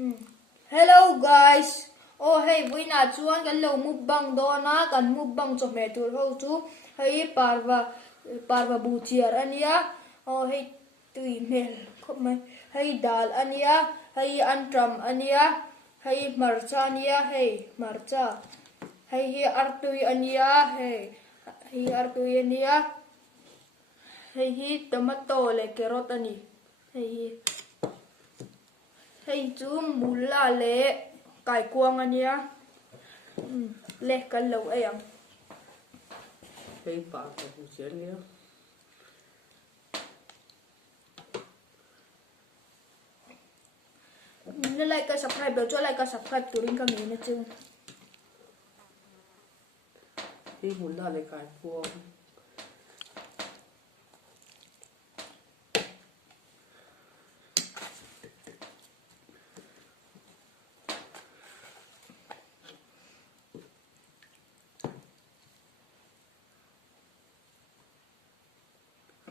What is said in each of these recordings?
Hello guys. Oh hey vui na chuan kan lo mukbang do na kan mukbang cho me tur ho chu hei parwa buchiar ania. Oh hey tui mel khop mai hei dal ania hei antram ania hei marcha ania hei marcha hei artui ania hei artui ania hei tomato le carrot ani hei chu mula le cải cuông ania le kan lo ai ang hei parwa buchiar nia nhớ like ka subscribe do cho like ka subscribe turin ka mi na chu hei mula le cải cuông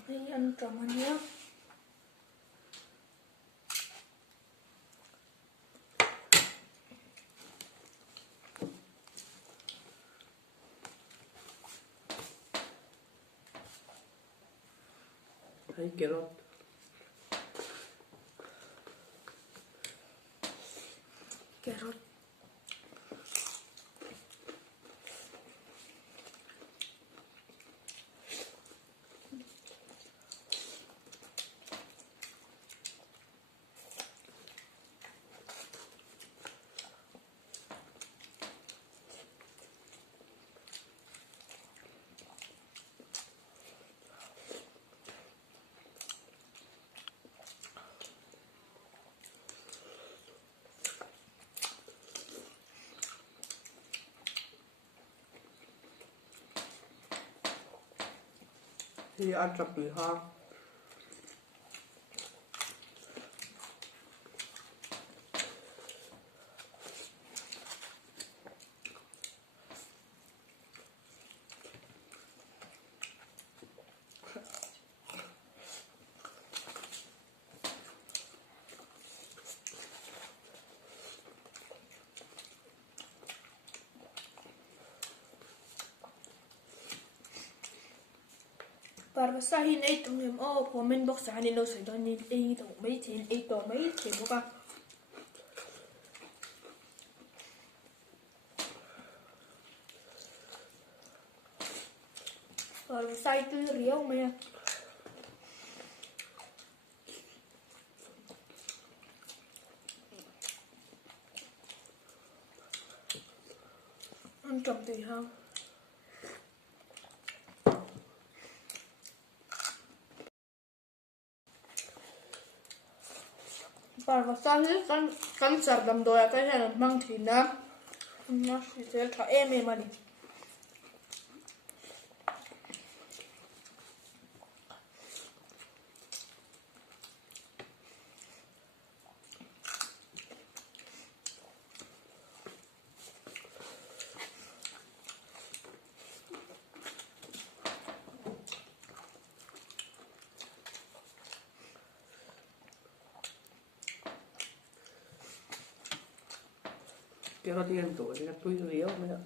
hei ăn trộm ania hei carrot carrot hei ăn chọc tùy ha parwa sa hin ai tum hem o comment box ani lo sai don ni ei to mấy thì bố ba parwa sai tu riau mày ăn trộm tùy ha parwa sa hi kan sar dam do ya ka han mang thi na sẽ thả em mà đi carrot điên tuổi thì tùy riếu mới ạ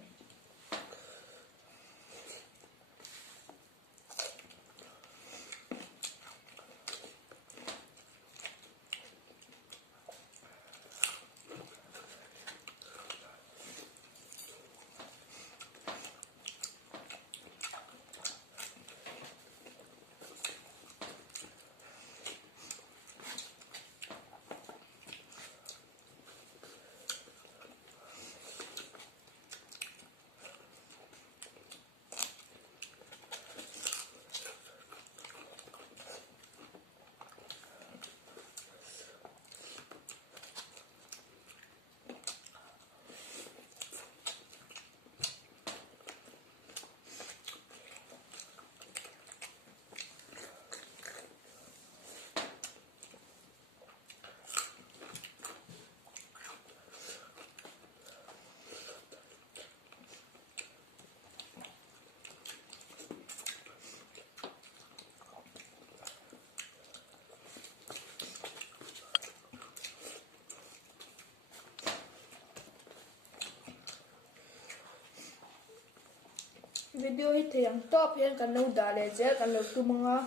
video hi theyang top hian kan lo da le zel kan lo tu manga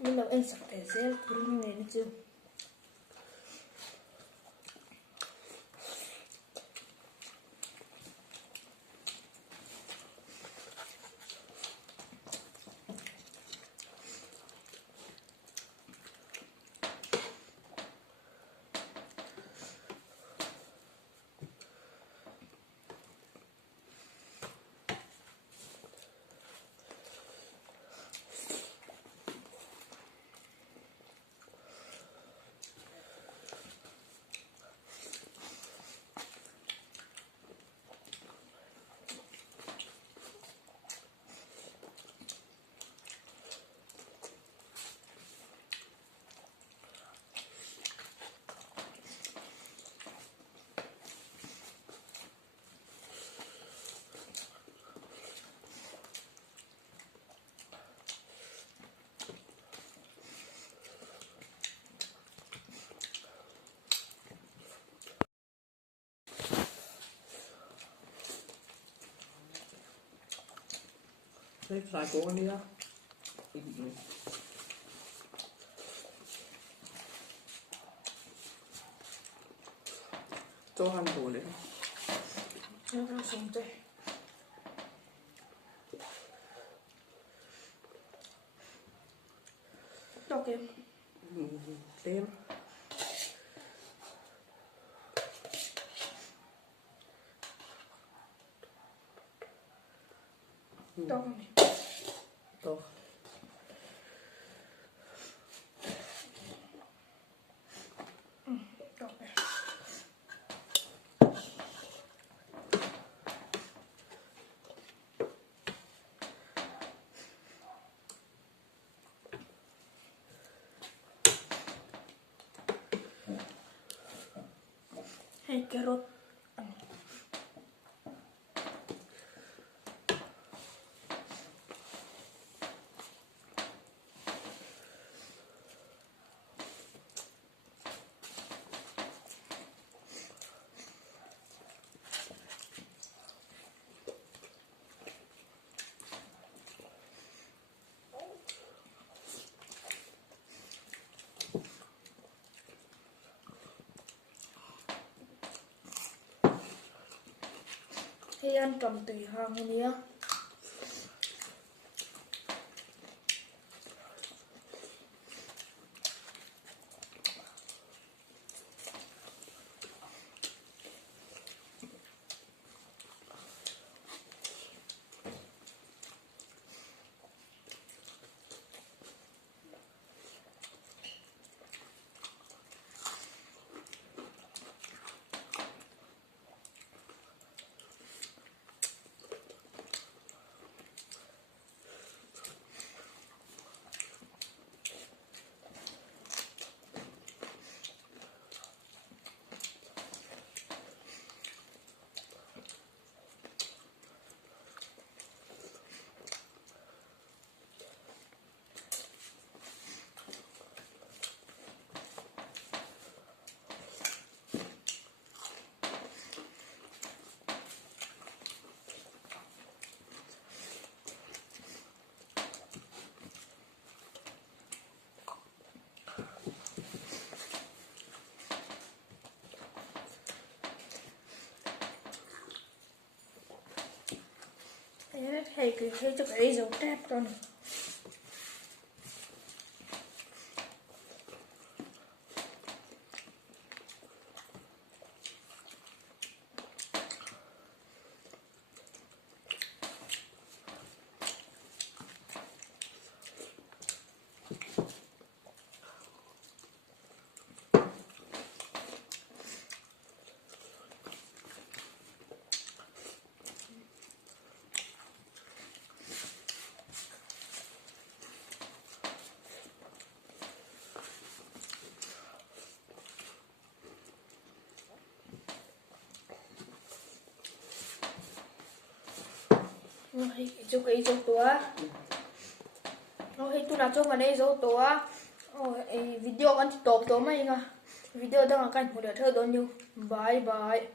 min lo en sak te zel kuring ne ni chu Thế xài của anh đi á. Cho ăn đồ đấy. nó sống đây đọc em Tem. đọc này Đồ. đọc này hay carrot hay ăn cầm tùy hàng này nhá hay cho cái dấu tép con này hay cho cái dấu tua hay tu nào cho cái này dấu tua video ăn top to mày nga video đang là cảnh của đợt thơ đó nhiêu bye bye